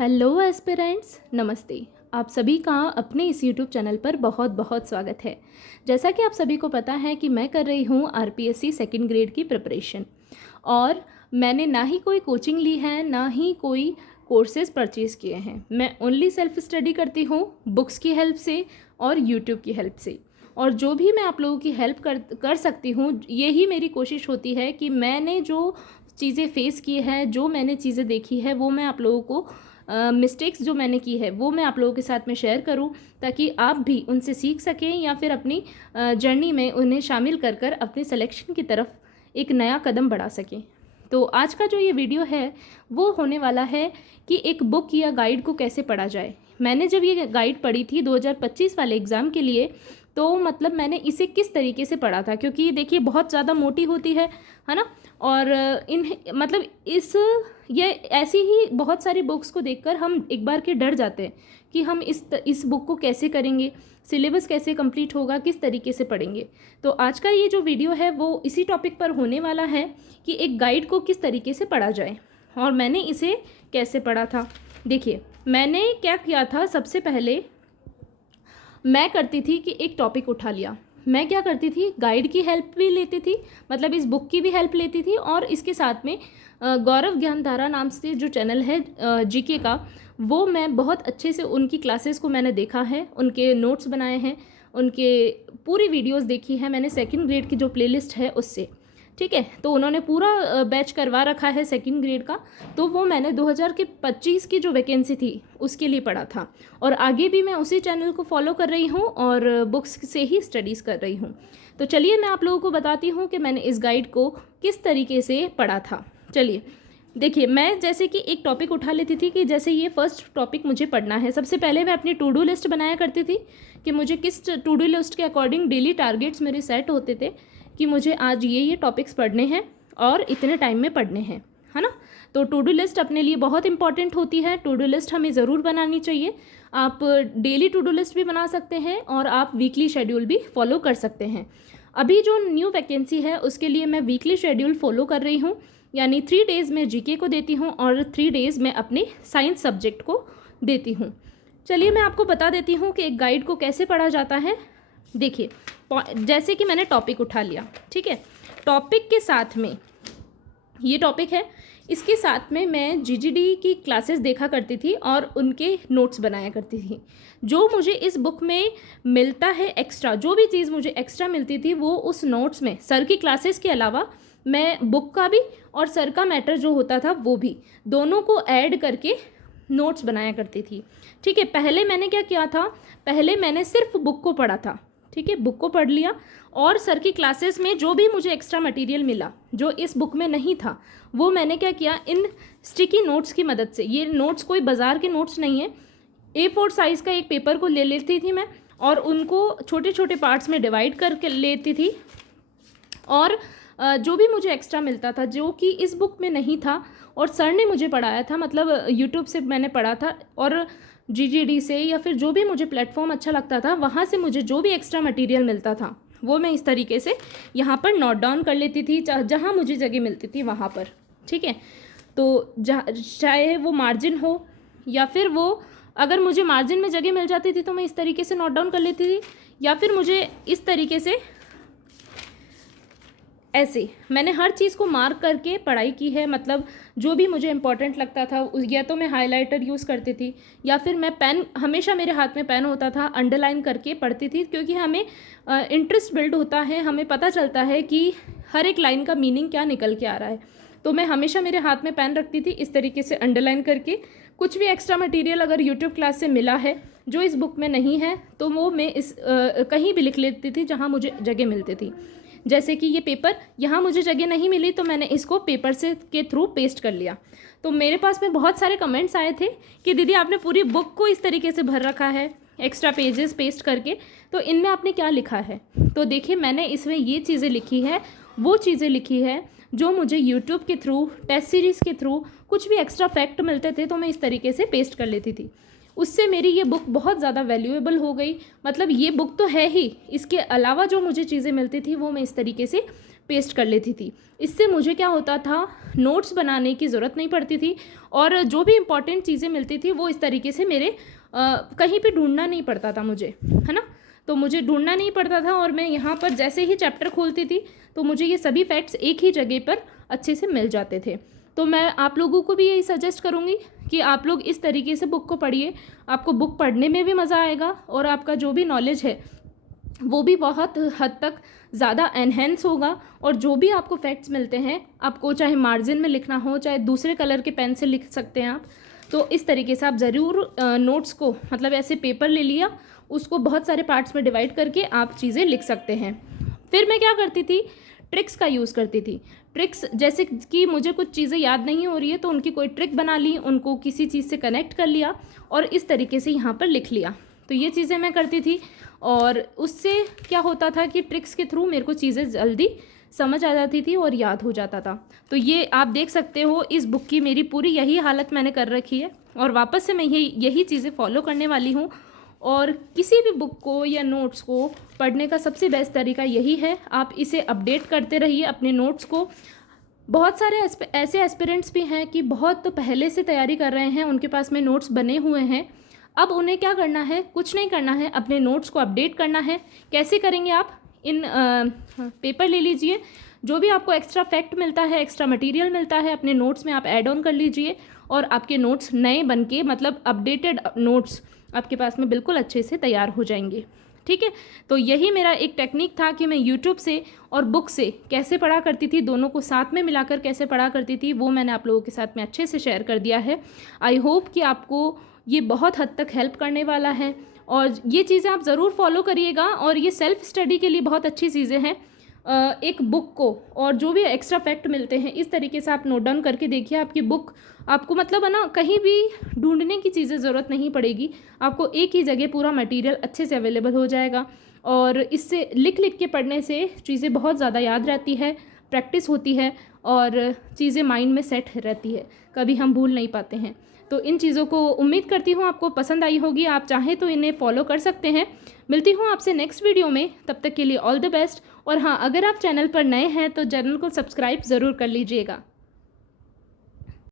Hello aspirants, नमस्ते। आप सभी का अपने इस यूट्यूब चैनल पर बहुत बहुत स्वागत है। जैसा कि आप सभी को पता है कि मैं कर रही हूँ आरपीएससी सेकंड ग्रेड की प्रिपरेशन, और मैंने ना ही कोई कोचिंग ली है ना ही कोई कोर्सेज परचेज़ किए हैं। मैं ओनली सेल्फ स्टडी करती हूँ बुक्स की हेल्प से और यूट्यूब की हेल्प से। और जो भी मैं आप लोगों की हेल्प कर सकती हूँ, यही मेरी कोशिश होती है कि मैंने जो चीज़ें फेस की है, जो मैंने चीज़ें देखी है, वो मैं आप लोगों को मिस्टेक्स जो मैंने की है वो मैं आप लोगों के साथ में शेयर करूं, ताकि आप भी उनसे सीख सकें या फिर अपनी जर्नी में उन्हें शामिल कर कर अपनी सिलेक्शन की तरफ एक नया कदम बढ़ा सकें। तो आज का जो ये वीडियो है वो होने वाला है कि एक बुक या गाइड को कैसे पढ़ा जाए। मैंने जब ये गाइड पढ़ी थी 2025 वाले एग्ज़ाम के लिए, तो मतलब मैंने इसे किस तरीके से पढ़ा था, क्योंकि ये देखिए बहुत ज़्यादा मोटी होती है ना। और इन मतलब ये ऐसी ही बहुत सारी बुक्स को देखकर हम एक बार के डर जाते हैं कि हम इस बुक को कैसे करेंगे, सिलेबस कैसे कंप्लीट होगा, किस तरीके से पढ़ेंगे। तो आज का ये जो वीडियो है वो इसी टॉपिक पर होने वाला है कि एक गाइड को किस तरीके से पढ़ा जाए और मैंने इसे कैसे पढ़ा था। देखिए, मैंने क्या किया था, सबसे पहले मैं करती थी कि एक टॉपिक उठा लिया। मैं क्या करती थी, गाइड की हेल्प भी लेती थी, मतलब इस बुक की भी हेल्प लेती थी, और इसके साथ में गौरव ज्ञानधारा नाम से जो चैनल है जीके का, वो मैं बहुत अच्छे से उनकी क्लासेस को मैंने देखा है, उनके नोट्स बनाए हैं, उनके पूरी वीडियोस देखी है मैंने सेकंड ग्रेड की जो प्लेलिस्ट है उससे। ठीक है, तो उन्होंने पूरा बैच करवा रखा है सेकंड ग्रेड का, तो वो मैंने 2025 की जो वैकेंसी थी उसके लिए पढ़ा था, और आगे भी मैं उसी चैनल को फॉलो कर रही हूँ और बुक्स से ही स्टडीज़ कर रही हूँ। तो चलिए मैं आप लोगों को बताती हूँ कि मैंने इस गाइड को किस तरीके से पढ़ा था। चलिए देखिए, मैं जैसे कि एक टॉपिक उठा लेती थी कि जैसे ये फर्स्ट टॉपिक मुझे पढ़ना है। सबसे पहले मैं अपनी टू डू लिस्ट बनाया करती थी कि मुझे किस टू डू लिस्ट के अकॉर्डिंग डेली टारगेट्स मेरे सेट होते थे कि मुझे आज ये टॉपिक्स पढ़ने हैं और इतने टाइम में पढ़ने हैं, है ना। तो टू डू लिस्ट अपने लिए बहुत इंपॉर्टेंट होती है। टू डू लिस्ट हमें ज़रूर बनानी चाहिए। आप डेली टू डू लिस्ट भी बना सकते हैं और आप वीकली शेड्यूल भी फॉलो कर सकते हैं। अभी जो न्यू वैकेंसी है उसके लिए मैं वीकली शेड्यूल फॉलो कर रही हूँ, यानी 3 डेज़ में जीके को देती हूँ और 3 डेज़ में अपने साइंस सब्जेक्ट को देती हूँ। चलिए मैं आपको बता देती हूँ कि एक गाइड को कैसे पढ़ा जाता है। देखिए, जैसे कि मैंने टॉपिक उठा लिया, ठीक है, टॉपिक के साथ में ये टॉपिक है, इसके साथ में मैं जीजीडी की क्लासेस देखा करती थी और उनके नोट्स बनाया करती थी। जो मुझे इस बुक में मिलता है एक्स्ट्रा, जो भी चीज़ मुझे एक्स्ट्रा मिलती थी वो उस नोट्स में, सर की क्लासेस के अलावा मैं बुक का भी और सर का मैटर जो होता था वो भी, दोनों को ऐड करके नोट्स बनाया करती थी। ठीक है, पहले मैंने क्या किया था, पहले मैंने सिर्फ बुक को पढ़ा था। ठीक है, बुक को पढ़ लिया और सर की क्लासेस में जो भी मुझे एक्स्ट्रा मटेरियल मिला जो इस बुक में नहीं था, वो मैंने क्या किया, इन स्टिकी नोट्स की मदद से, ये नोट्स कोई बाज़ार के नोट्स नहीं है, A4 साइज़ का एक पेपर को ले लेती थी मैं और उनको छोटे छोटे पार्ट्स में डिवाइड करके लेती थी, और जो भी मुझे एक्स्ट्रा मिलता था जो कि इस बुक में नहीं था और सर ने मुझे पढ़ाया था, मतलब यूट्यूब से मैंने पढ़ा था और जीजीडी से या फिर जो भी मुझे प्लेटफॉर्म अच्छा लगता था वहाँ से मुझे जो भी एक्स्ट्रा मटेरियल मिलता था वो मैं इस तरीके से यहाँ पर नोट डाउन कर लेती थी, जहाँ मुझे जगह मिलती थी वहाँ पर। ठीक है, तो चाहे वो मार्जिन हो या फिर वो, अगर मुझे मार्जिन में जगह मिल जाती थी तो मैं इस तरीके से नोट डाउन कर लेती थी, या फिर मुझे इस तरीके से ऐसे मैंने हर चीज़ को मार्क करके पढ़ाई की है। मतलब जो भी मुझे इंपॉर्टेंट लगता था या तो मैं हाइलाइटर यूज़ करती थी या फिर मैं पेन, हमेशा मेरे हाथ में पेन होता था, अंडरलाइन करके पढ़ती थी, क्योंकि हमें इंटरेस्ट बिल्ड होता है, हमें पता चलता है कि हर एक लाइन का मीनिंग क्या निकल के आ रहा है। तो मैं हमेशा मेरे हाथ में पेन रखती थी इस तरीके से अंडरलाइन करके। कुछ भी एक्स्ट्रा मटेरियल अगर यूट्यूब क्लास से मिला है जो इस बुक में नहीं है तो वो मैं कहीं भी लिख लेती थी जहाँ मुझे जगह मिलती थी। जैसे कि ये पेपर, यहाँ मुझे जगह नहीं मिली तो मैंने इसको पेपर से के थ्रू पेस्ट कर लिया। तो मेरे पास में बहुत सारे कमेंट्स आए थे कि दीदी आपने पूरी बुक को इस तरीके से भर रखा है एक्स्ट्रा पेजेस पेस्ट करके, तो इनमें आपने क्या लिखा है। तो देखिए, मैंने इसमें ये चीज़ें लिखी है, वो चीज़ें लिखी है जो मुझे यूट्यूब के थ्रू, टेस्ट सीरीज़ के थ्रू कुछ भी एक्स्ट्रा फैक्ट मिलते थे तो मैं इस तरीके से पेस्ट कर लेती थी। उससे मेरी ये बुक बहुत ज़्यादा वैल्यूएबल हो गई। मतलब ये बुक तो है ही, इसके अलावा जो मुझे चीज़ें मिलती थी वो मैं इस तरीके से पेस्ट कर लेती थी। इससे मुझे क्या होता था, नोट्स बनाने की ज़रूरत नहीं पड़ती थी और जो भी इम्पॉर्टेंट चीज़ें मिलती थी वो इस तरीके से मेरे कहीं पे ढूंढना नहीं पड़ता था मुझे, है ना। तो मुझे ढूंढना नहीं पड़ता था और मैं यहाँ पर जैसे ही चैप्टर खोलती थी तो मुझे ये सभी फैक्ट्स एक ही जगह पर अच्छे से मिल जाते थे। तो मैं आप लोगों को भी यही सजेस्ट करूँगी कि आप लोग इस तरीके से बुक को पढ़िए। आपको बुक पढ़ने में भी मज़ा आएगा और आपका जो भी नॉलेज है वो भी बहुत हद तक ज़्यादा एनहेंस होगा। और जो भी आपको फैक्ट्स मिलते हैं, आपको चाहे मार्जिन में लिखना हो, चाहे दूसरे कलर के पेन से लिख सकते हैं आप, तो इस तरीके से आप ज़रूर नोट्स को, मतलब ऐसे पेपर ले लिया, उसको बहुत सारे पार्ट्स में डिवाइड करके आप चीज़ें लिख सकते हैं। फिर मैं क्या करती थी, ट्रिक्स का यूज़ करती थी। ट्रिक्स जैसे कि मुझे कुछ चीज़ें याद नहीं हो रही है तो उनकी कोई ट्रिक बना ली, उनको किसी चीज़ से कनेक्ट कर लिया और इस तरीके से यहाँ पर लिख लिया। तो ये चीज़ें मैं करती थी और उससे क्या होता था कि ट्रिक्स के थ्रू मेरे को चीज़ें जल्दी समझ आ जाती थी और याद हो जाता था। तो ये आप देख सकते हो, इस बुक की मेरी पूरी यही हालत मैंने कर रखी है और वापस से मैं यही चीज़ें फॉलो करने वाली हूँ। और किसी भी बुक को या नोट्स को पढ़ने का सबसे बेस्ट तरीका यही है, आप इसे अपडेट करते रहिए अपने नोट्स को। बहुत सारे ऐसे एस्पिरेंट्स भी हैं कि बहुत पहले से तैयारी कर रहे हैं, उनके पास में नोट्स बने हुए हैं। अब उन्हें क्या करना है, कुछ नहीं करना है, अपने नोट्स को अपडेट करना है। कैसे करेंगे आप, इन पेपर ले लीजिए, जो भी आपको एक्स्ट्रा फैक्ट मिलता है, एक्स्ट्रा मटेरियल मिलता है, अपने नोट्स में आप ऐड ऑन कर लीजिए और आपके नोट्स नए बन के, मतलब अपडेटेड नोट्स आपके पास में बिल्कुल अच्छे से तैयार हो जाएंगे। ठीक है, तो यही मेरा एक टेक्निक था कि मैं यूट्यूब से और बुक से कैसे पढ़ा करती थी, दोनों को साथ में मिलाकर कैसे पढ़ा करती थी, वो मैंने आप लोगों के साथ में अच्छे से शेयर कर दिया है। आई होप कि आपको ये बहुत हद तक हेल्प करने वाला है और ये चीज़ें आप ज़रूर फॉलो करिएगा। और ये सेल्फ स्टडी के लिए बहुत अच्छी चीज़ें हैं। एक बुक को और जो भी एक्स्ट्रा फैक्ट मिलते हैं इस तरीके से आप नोट डाउन करके देखिए, आपकी बुक आपको, मतलब है ना, कहीं भी ढूंढने की चीज़ें ज़रूरत नहीं पड़ेगी, आपको एक ही जगह पूरा मटेरियल अच्छे से अवेलेबल हो जाएगा। और इससे लिख लिख के पढ़ने से चीज़ें बहुत ज़्यादा याद रहती है, प्रैक्टिस होती है और चीज़ें माइंड में सेट रहती है, कभी हम भूल नहीं पाते हैं। तो इन चीज़ों को उम्मीद करती हूँ आपको पसंद आई होगी, आप चाहें तो इन्हें फॉलो कर सकते हैं। मिलती हूँ आपसे नेक्स्ट वीडियो में, तब तक के लिए ऑल द बेस्ट। और हाँ, अगर आप चैनल पर नए हैं तो चैनल को सब्सक्राइब ज़रूर कर लीजिएगा।